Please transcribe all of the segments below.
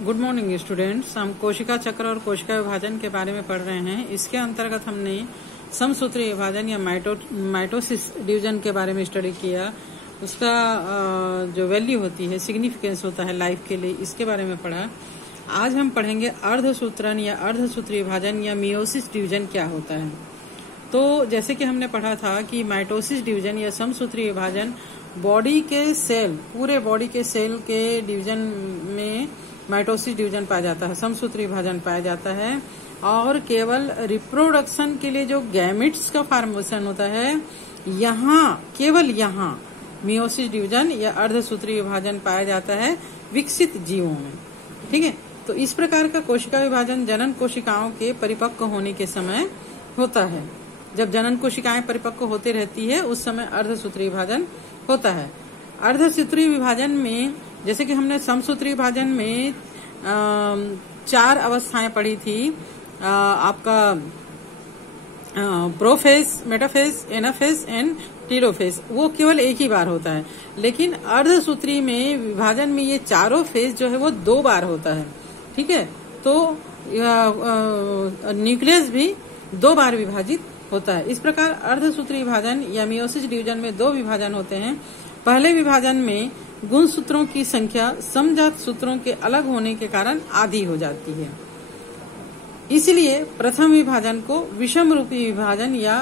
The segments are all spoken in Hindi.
Good morning students. हम कोशिका चक्र और कोशिका विभाजन के बारे में पढ़ रहे हैं। इसके अंतर्गत हमने समसूत्री विभाजन या माइटोसिस डिवीजन के बारे में स्टडी किया। उसका जो वैल्यू होती है, सिग्निफिकेंस होता है लाइफ के लिए, इसके बारे में पढ़ा। आज हम पढ़ेंगे अर्धसूत्रण या अर्धसूत्री विभाजन या मियोसिस डिवीजन क्या होता है। तो जैसे कि हमने पढ़ा था कि माइटोसिस डिवीजन या समसूत्री विभाजन बॉडी के सेल, पूरे बॉडी के सेल के डिवीजन में माइटोसिस डिवीजन पाया जाता है, समसूत्री विभाजन पाया जाता है। और केवल रिप्रोडक्शन के लिए जो गैमेट्स का फॉर्मेशन होता है, केवल यहाँ मियोसिस डिवीजन या अर्धसूत्री विभाजन पाया जाता है विकसित जीवों में। ठीक है, तो इस प्रकार का कोशिका विभाजन जनन कोशिकाओं के परिपक्व होने के समय होता है। जब जनन कोशिकाएं परिपक्व होती रहती है उस समय अर्धसूत्री विभाजन होता है। अर्धसूत्री विभाजन में जैसे कि हमने समसूत्री विभाजन में 4 अवस्थाएं पढ़ी थी, आपका prophase, metaphase, anaphase and telophase, वो केवल एक ही बार होता है। लेकिन अर्धसूत्री में विभाजन में ये चारों फेज जो है वो 2 बार होता है। ठीक है, तो न्यूक्लियस भी 2 बार विभाजित होता है। इस प्रकार अर्धसूत्री विभाजन या मियोसिस डिवीजन में 2 विभाजन होते हैं। पहले विभाजन में गुणसूत्रों की संख्या समजात सूत्रों के अलग होने के कारण आधी हो जाती है। इसलिए प्रथम विभाजन को विषम रूपी विभाजन या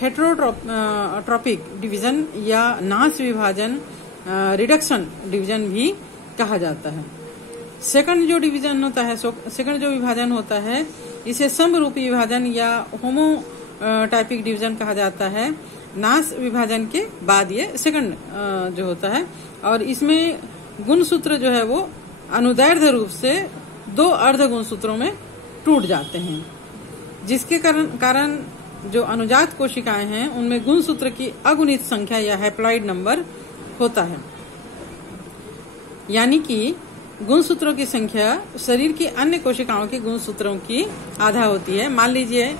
हेटेरोट्रॉपिक डिवीजन या नाश विभाजन, रिडक्शन डिवीजन भी कहा जाता है। सेकंड जो विभाजन होता है इसे समरूपी विभाजन या होमोटाइपिक डिवीजन कहा जाता है। नाश विभाजन के बाद ये सेकंड जो होता है, और इसमें गुणसूत्र जो है वो अनुदैर्ध्य रूप से 2 अर्ध गुणसूत्रों में टूट जाते हैं, जिसके कारण जो अनुजात कोशिकाएं हैं उनमें गुणसूत्र की अगुणित संख्या या हैप्लॉइड नंबर होता है। यानी कि गुणसूत्रों की संख्या शरीर की अन्य कोशिकाओं के गुणसूत्रों की आधा होती है। मान लीजिए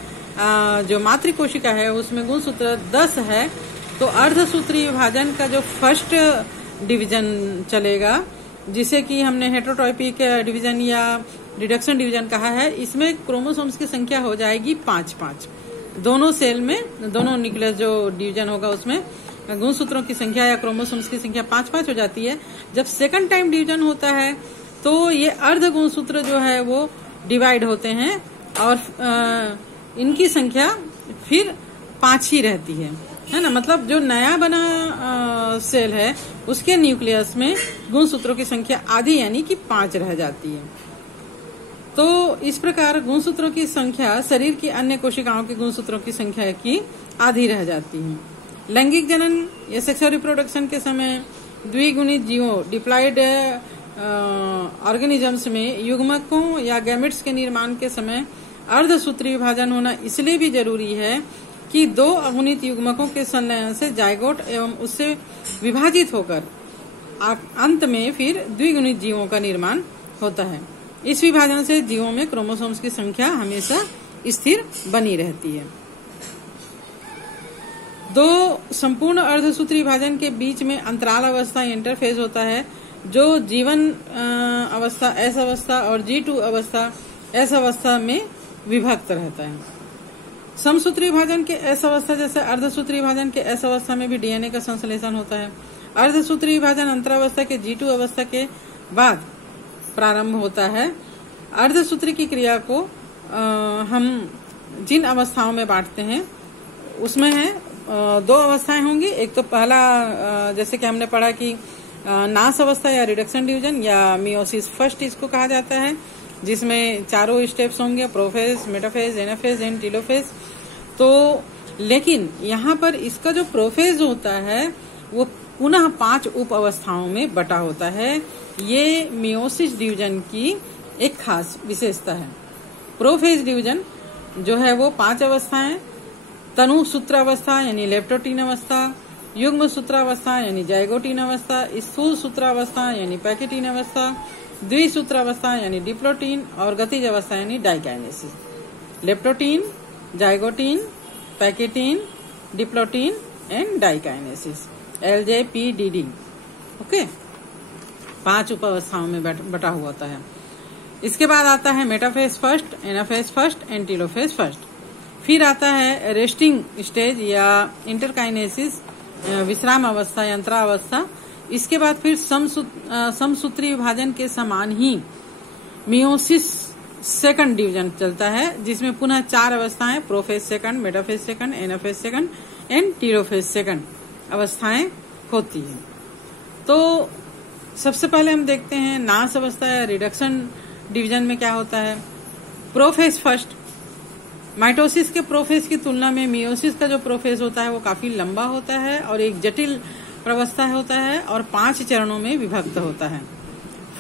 जो मातृ कोशिका है उसमें गुणसूत्र 10 है, तो अर्धसूत्री विभाजन का जो फर्स्ट डिवीजन चलेगा, जिसे कि हमने हेटेरोट्रॉपिक डिवीजन या रिडक्शन डिवीजन कहा है, इसमें क्रोमोसोम्स की संख्या हो जाएगी 5-5। दोनों सेल में, दोनों न्यूक्लियस जो डिवीजन होगा उसमें गुणसूत्रों की संख्या या क्रोमोसोम्स की संख्या 5-5 हो जाती है। जब सेकंड टाइम डिवीजन होता है तो ये अर्ध गुणसूत्र जो है वो डिवाइड होते हैं और इनकी संख्या फिर 5 ही रहती है ना। मतलब जो नया बना सेल है उसके न्यूक्लियस में गुणसूत्रों की संख्या आधी यानी कि 5 रह जाती है। तो इस प्रकार गुणसूत्रों की संख्या शरीर की अन्य कोशिकाओं के गुणसूत्रों की संख्या की आधी रह जाती है। लैंगिक जनन या सेक्सुअल रिप्रोडक्शन के समय द्विगुणित जीवों, डिप्लॉइड ऑर्गेनिजम्स में युग्मकों या गैमेट्स के निर्माण के समय अर्धसूत्री विभाजन होना इसलिए भी जरूरी है कि 2 अगुणित युग्मकों के संलयन से जायगोट एवं उससे विभाजित होकर अंत में फिर द्विगुणित जीवों का निर्माण होता है। इस विभाजन से जीवों में क्रोमोसोम्स की संख्या हमेशा स्थिर बनी रहती है। 2 संपूर्ण अर्धसूत्री विभाजन के बीच में अंतराल अवस्था इंटरफेज होता है, जो जीवन अवस्था एस अवस्था और G2 अवस्था एस अवस्था में विभक्त रहता है। समसूत्री विभाजन के एस अवस्था जैसे अर्धसूत्री विभाजन के एस अवस्था में भी डीएनए का संश्लेषण होता है। अर्धसूत्री विभाजन अंतरावस्था के G2 अवस्था के बाद प्रारंभ होता है। अर्धसूत्री की क्रिया को हम जिन अवस्थाओं में बांटते हैं उसमें है 2 अवस्थाएं होंगी। एक तो पहला जैसे कि हमने पढ़ा कि नाश अवस्था या रिडक्शन डिवीजन या मियोसिस फर्स्ट इसको कहा जाता है, जिसमें चारों स्टेप्स होंगे, prophase, metaphase, anaphase and telophase. तो लेकिन यहाँ पर इसका जो प्रोफेज होता है वो पुनः 5 उप अवस्थाओं में बटा होता है। ये मियोसिस डिवीजन की एक खास विशेषता है। प्रोफेज डिवीजन जो है वो 5 अवस्थाएं, तनु सूत्रावस्था यानी लेप्टोटीन अवस्था, युग्म सूत्रावस्था यानी जाइगोटीन अवस्था, स्थूल सूत्रावस्था यानी पैकेटीन अवस्था, द्विसूत्रावस्था यानी डिप्लोटीन और गतिज अवस्था यानी diakinesis. Leptotene, zygotene, pachytene, diplotene and diakinesis, LJPDD। Okay, 5 उप अवस्थाओं में बटा हुआ होता है। इसके बाद आता है metaphase first, anaphase first, telophase first. फिर आता है रेस्टिंग स्टेज या इंटरकाइनेसिस, विश्राम अवस्था, यंत्रावस्था। इसके बाद फिर समसूत्री विभाजन के समान ही मियोसिस सेकंड डिवीजन चलता है, जिसमें पुनः 4 अवस्थाएं, prophase second, metaphase second, anaphase second and telophase second अवस्थाएं होती है। तो सबसे पहले हम देखते हैं नाश अवस्था या रिडक्शन डिवीजन में क्या होता है। प्रोफेज फर्स्ट, माइटोसिस के प्रोफेज की तुलना में मियोसिस का जो प्रोफेज होता है वो काफी लंबा होता है और एक जटिल प्रवस्था होता है और 5 चरणों में विभक्त होता है।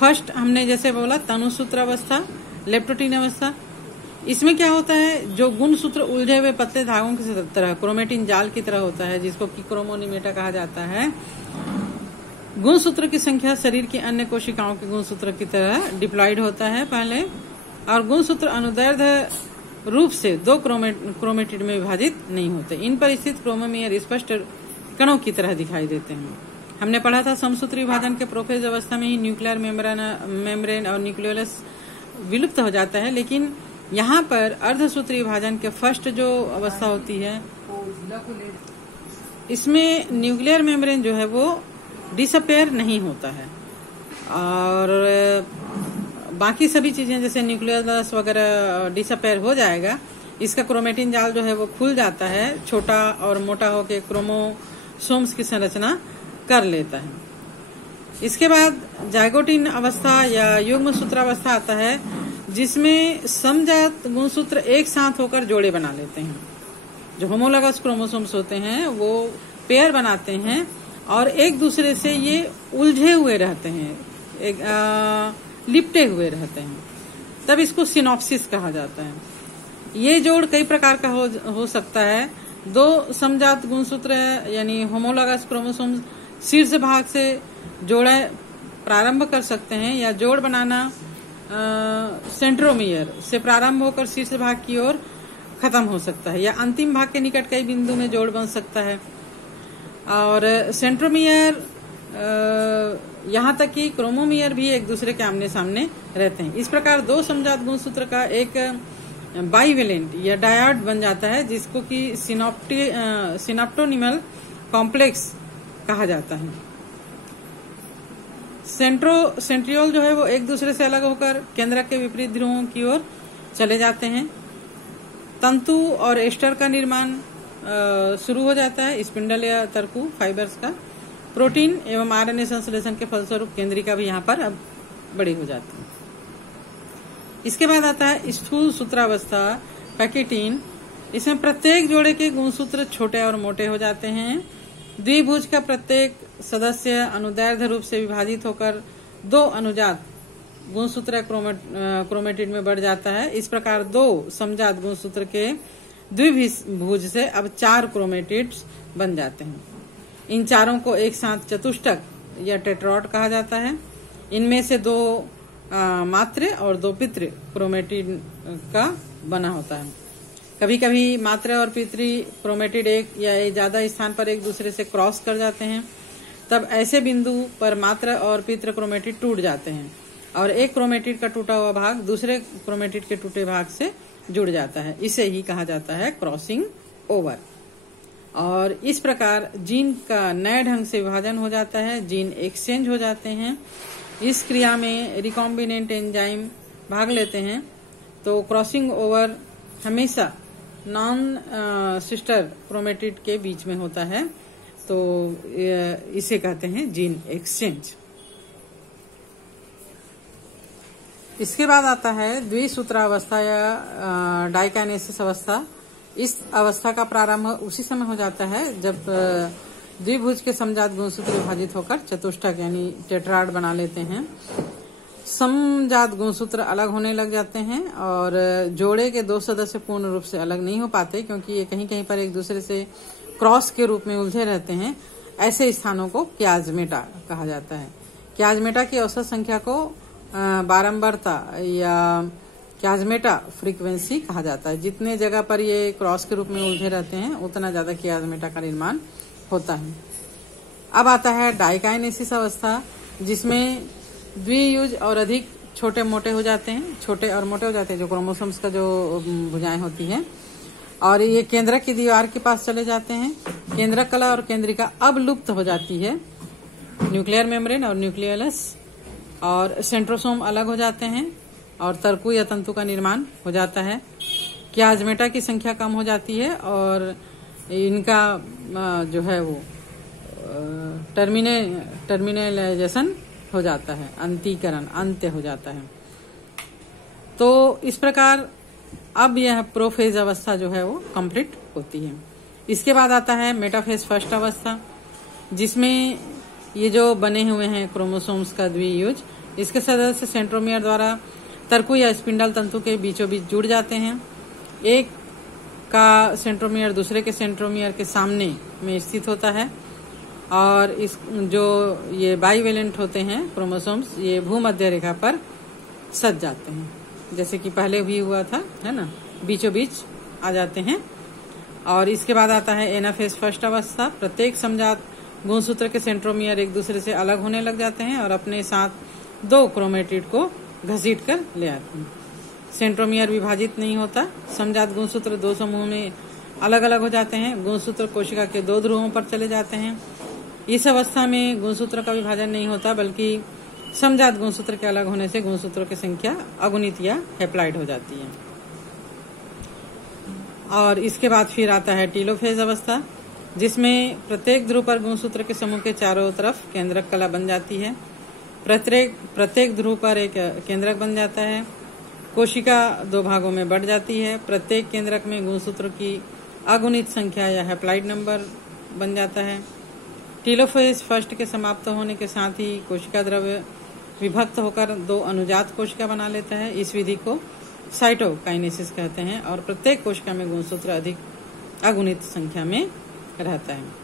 फर्स्ट हमने जैसे बोला तनुसूत्र अवस्था, लेप्टोटीन अवस्था। इसमें क्या होता है, जो गुणसूत्र उलझे हुए पतले धागों की तरह क्रोमेटिन जाल की तरह होता है, जिसको कि क्रोमोनिमेटा कहा जाता है। गुणसूत्र की संख्या शरीर की अन्य कोशिकाओं के गुणसूत्र की तरह डिप्लॉयड होता है पहले, और गुणसूत्र अनुदैर्ध्य रूप से 2 क्रोमेटिड में विभाजित नहीं होते। इन पर स्थित क्रोमोमियर स्पष्ट कणों की तरह दिखाई देते हैं। हमने पढ़ा था समसूत्री विभाजन के प्रोफेज अवस्था में ही न्यूक्लियर मेम्ब्रेन और न्यूक्लियोलस विलुप्त हो जाता है, लेकिन यहाँ पर अर्धसूत्री विभाजन के फर्स्ट जो अवस्था होती है, इसमें न्यूक्लियर मेम्ब्रेन जो है वो डिसअपेयर नहीं होता है और बाकी सभी चीजें जैसे न्यूक्लियोलस वगैरह डिसअपेयर हो जाएगा। इसका क्रोमेटिन जाल जो है वो खुल जाता है, छोटा और मोटा होकर क्रोमोसोम्स की संरचना कर लेता है। इसके बाद जाइगोटिन अवस्था या युग्म सूत्रावस्था आता है, जिसमें समजात गुणसूत्र एक साथ होकर जोड़े बना लेते हैं। जो होमोलोगस क्रोमोसोम्स होते हैं वो पेयर बनाते हैं और एक दूसरे से ये उलझे हुए रहते हैं, लिपटे हुए रहते हैं, तब इसको सिनॉप्सिस कहा जाता है। ये जोड़ कई प्रकार का हो सकता है। 2 समजात गुणसूत्र यानी होमोलोगस क्रोमोसोम्स शीर्ष भाग से जोड़े प्रारंभ कर सकते हैं, या जोड़ बनाना सेंट्रोमियर से प्रारंभ होकर शीर्ष भाग की ओर खत्म हो सकता है, या अंतिम भाग के निकट कई बिंदु में जोड़ बन सकता है। और सेंट्रोमियर यहाँ तक कि क्रोमोमियर भी एक दूसरे के आमने सामने रहते हैं। इस प्रकार 2 समजात गुणसूत्र का एक बाइवेलेंट या डायड बन जाता है, जिसको कि सिनाप्टोनिमल कॉम्प्लेक्स कहा जाता है। सेंट्रियोल जो है वो एक दूसरे से अलग होकर केंद्रक के विपरीत ध्रुवों की ओर चले जाते हैं। तंतु और एस्टर का निर्माण शुरू हो जाता है, स्पिंडल या तरकू फाइबर्स का। प्रोटीन एवं आरएनए संश्लेषण के फलस्वरूप केंद्रिका भी यहाँ पर अब बड़ी हो जाती है। इसके बाद आता है स्थूल सूत्रावस्था, पैकेटीन। इसमें प्रत्येक जोड़े के गुणसूत्र छोटे और मोटे हो जाते हैं। द्विभुज का प्रत्येक सदस्य अनुदैर्ध्य रूप से विभाजित होकर 2 अनुजात गुणसूत्र क्रोमेटिड में बढ़ जाता है। इस प्रकार 2 समजात गुणसूत्र के द्विभुज से अब 4 क्रोमेटिड्स बन जाते हैं। इन चारों को एक साथ चतुष्टक या टेट्रॉड कहा जाता है। इनमें से 2 मात्र और 2 पितृ क्रोमेटिड का बना होता है। कभी कभी मात्र और पितृ क्रोमेटिड एक या ज्यादा स्थान पर एक दूसरे से क्रॉस कर जाते हैं, तब ऐसे बिंदु पर मात्र और पितृ क्रोमेटिड टूट जाते हैं और एक क्रोमेटिड का टूटा हुआ भाग दूसरे क्रोमेटिड के टूटे भाग से जुड़ जाता है। इसे ही कहा जाता है क्रॉसिंग ओवर। और इस प्रकार जीन का नए ढंग से विभाजन हो जाता है, जीन एक्सचेंज हो जाते हैं। इस क्रिया में रिकॉम्बिनेंट एंजाइम भाग लेते हैं। तो क्रॉसिंग ओवर हमेशा नॉन सिस्टर क्रोमेटिड के बीच में होता है, तो इसे कहते हैं जीन एक्सचेंज। इसके बाद आता है द्विसूत्रावस्था या डाइकाइनेसिस अवस्था। इस अवस्था का प्रारंभ उसी समय हो जाता है जब द्विभुज के समजात गुणसूत्र विभाजित होकर चतुष्टक यानी टेट्राड बना लेते हैं। समजात गुणसूत्र अलग होने लग जाते हैं और जोड़े के 2 सदस्य पूर्ण रूप से अलग नहीं हो पाते, क्योंकि ये कहीं कहीं पर एक दूसरे से क्रॉस के रूप में उलझे रहते हैं। ऐसे स्थानों को क्याजमेटा कहा जाता है। क्याजमेटा की औसत संख्या को बारंबारता या क्याजमेटा फ्रीक्वेंसी कहा जाता है। जितने जगह पर ये क्रॉस के रूप में उलझे रहते हैं उतना ज्यादा क्याजमेटा का निर्माण होता है। अब आता है डाइकाइनेसिस अवस्था, जिसमें द्वियुज और अधिक छोटे मोटे हो जाते हैं, छोटे और मोटे हो जाते हैं जो क्रोमोसोम्स का जो भुजाएं होती हैं, और ये केंद्रक की दीवार के पास चले जाते हैं। केंद्रक कला और केंद्रिका अब लुप्त हो जाती है, न्यूक्लियर मेम्ब्रेन और न्यूक्लियस, और सेंट्रोसोम अलग हो जाते हैं और तर्कु या तंतु का निर्माण हो जाता है। क्याजमेटा की संख्या कम हो जाती है और इनका जो है वो टर्मिनलाइजेशन हो जाता है, अंतीकरण, अंत्य हो जाता है। तो इस प्रकार अब यह प्रोफेज अवस्था जो है वो कंप्लीट होती है। इसके बाद आता है मेटाफेज फर्स्ट अवस्था, जिसमें ये जो बने हुए हैं क्रोमोसोम्स का द्वियुज, इसके सदस्य सेंट्रोमियर द्वारा तर्कु या स्पिंडल तंतु के बीचों बीच जुड़ जाते हैं। एक का सेंट्रोमियर दूसरे के सेंट्रोमियर के सामने में स्थित होता है और इस जो ये बाइवेलेंट होते हैं क्रोमोसोम्स, ये भूमध्य रेखा पर सज जाते हैं, जैसे कि पहले भी हुआ था, है ना, बीचों बीच आ जाते हैं। और इसके बाद आता है एनाफेज फर्स्ट अवस्था। प्रत्येक समजात गुणसूत्र के सेंट्रोमियर एक दूसरे से अलग होने लग जाते हैं और अपने साथ दो क्रोमेटिड को घसीट कर ले आते हैं। सेंट्रोमियर विभाजित नहीं होता, समजात गुणसूत्र दो समूह में अलग अलग हो जाते हैं। गुणसूत्र कोशिका के दो ध्रुवों पर चले जाते हैं। इस अवस्था में गुणसूत्र का विभाजन नहीं होता, बल्कि समजात गुणसूत्र के अलग होने से गुणसूत्रों की संख्या अगुणित या हैप्लॉइड हो जाती है। और इसके बाद फिर आता है टीलोफेज अवस्था, जिसमें प्रत्येक ध्रुव पर गुणसूत्र के समूह के चारों तरफ केंद्रक कला बन जाती है। प्रत्येक ध्रुव पर एक केंद्रक बन जाता है। कोशिका दो भागों में बढ़ जाती है। प्रत्येक केंद्रक में गुणसूत्र की अगुणित संख्या या हैप्लॉइड नंबर बन जाता है। टीलोफेज फर्स्ट के समाप्त होने के साथ ही कोशिका द्रव्य विभक्त होकर दो अनुजात कोशिका बना लेता है। इस विधि को साइटोकाइनेसिस कहते हैं और प्रत्येक कोशिका में गुणसूत्र अधिक अगुणित संख्या में रहता है।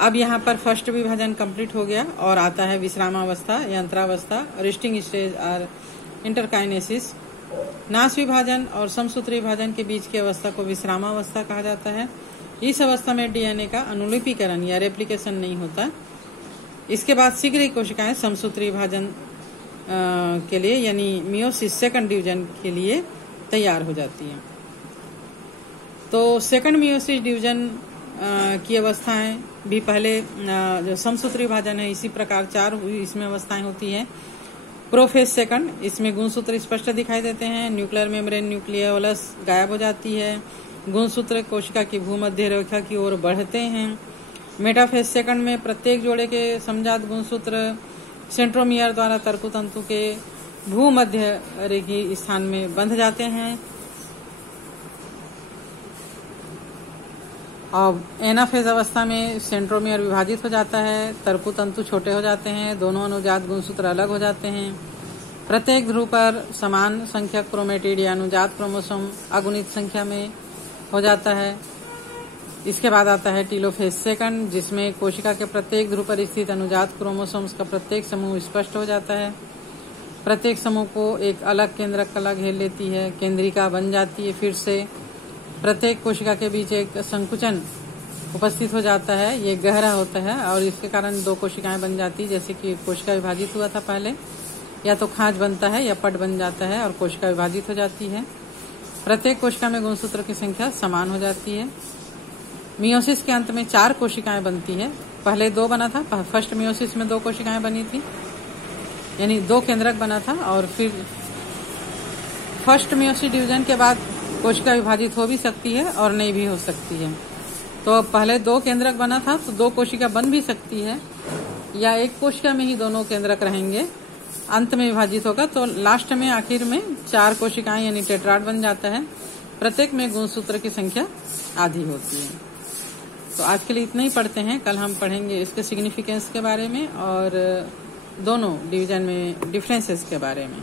अब यहाँ पर फर्स्ट विभाजन कंप्लीट हो गया और आता है विश्रामावस्था, यंत्रावस्था, रेस्टिंग स्टेज और इंटरकाइनेसिस। नाश विभाजन और समसूत्री विभाजन के बीच की अवस्था को विश्रामावस्था कहा जाता है। इस अवस्था में डीएनए का अनुलिपीकरण या रेप्लिकेशन नहीं होता। इसके बाद शीघ्र ही कोशिकाएं समसूत्री विभाजन के लिए यानी मियोसिस सेकंड डिवीजन के लिए तैयार हो जाती हैं। तो सेकंड मियोसिस डिवीजन की अवस्थाएं भी पहले जो समसूत्री विभाजन है इसी प्रकार चार इसमें अवस्थाएं होती है। प्रोफेज सेकंड, इसमें गुणसूत्र स्पष्ट दिखाई देते हैं। न्यूक्लियर मेम्ब्रेन न्यूक्लियोलस गायब हो जाती है। गुणसूत्र कोशिका की भूमध्य रेखा की ओर बढ़ते हैं। मेटाफेज सेकंड में प्रत्येक जोड़े के समजात गुणसूत्र सेंट्रोमियर द्वारा तर्कु तंतु के भूमध्य रेखी स्थान में बंध जाते हैं। अब एनाफेज अवस्था में सेंट्रोमियर विभाजित हो जाता है। तर्कु तंतु छोटे हो जाते हैं। दोनों अनुजात गुणसूत्र अलग हो जाते हैं। प्रत्येक ध्रुव पर समान संख्यक क्रोमेटिड या अनुजात क्रोमोसोम अगुणित संख्या में हो जाता है। इसके बाद आता है टीलोफेज सेकंड, जिसमें कोशिका के प्रत्येक ध्रुव पर स्थित अनुजात क्रोमोसोम्स का प्रत्येक समूह स्पष्ट हो जाता है। प्रत्येक समूह को एक अलग केंद्रक कला घेर लेती है। केंद्रिका बन जाती है। फिर से प्रत्येक कोशिका के बीच एक संकुचन उपस्थित हो जाता है। ये गहरा होता है और इसके कारण दो कोशिकाएं बन जाती है। जैसे कि कोशिका विभाजित हुआ था पहले, या तो खांच बनता है या पट बन जाता है और कोशिका विभाजित हो जाती है। प्रत्येक कोशिका में गुणसूत्र की संख्या समान हो जाती है। मियोसिस के अंत में 4 कोशिकाएं बनती है। पहले 2 बना था। फर्स्ट मियोसिस में 2 कोशिकाएं बनी थी, यानी 2 केंद्रक बना था। और फिर फर्स्ट मियोसिस डिवीजन के बाद कोशिका विभाजित हो भी सकती है और नहीं भी हो सकती है। तो पहले 2 केंद्रक बना था तो 2 कोशिका बन भी सकती है, या एक कोशिका में ही दोनों केंद्रक रहेंगे। अंत में विभाजित होगा तो लास्ट में आखिर में 4 कोशिकाएं यानी टेट्राड बन जाता है। प्रत्येक में गुणसूत्र की संख्या आधी होती है। तो आज के लिए इतना ही पढ़ते हैं। कल हम पढ़ेंगे इसके सिग्निफिकेंस के बारे में और दोनों डिवीजन में डिफरेंसेस के बारे में।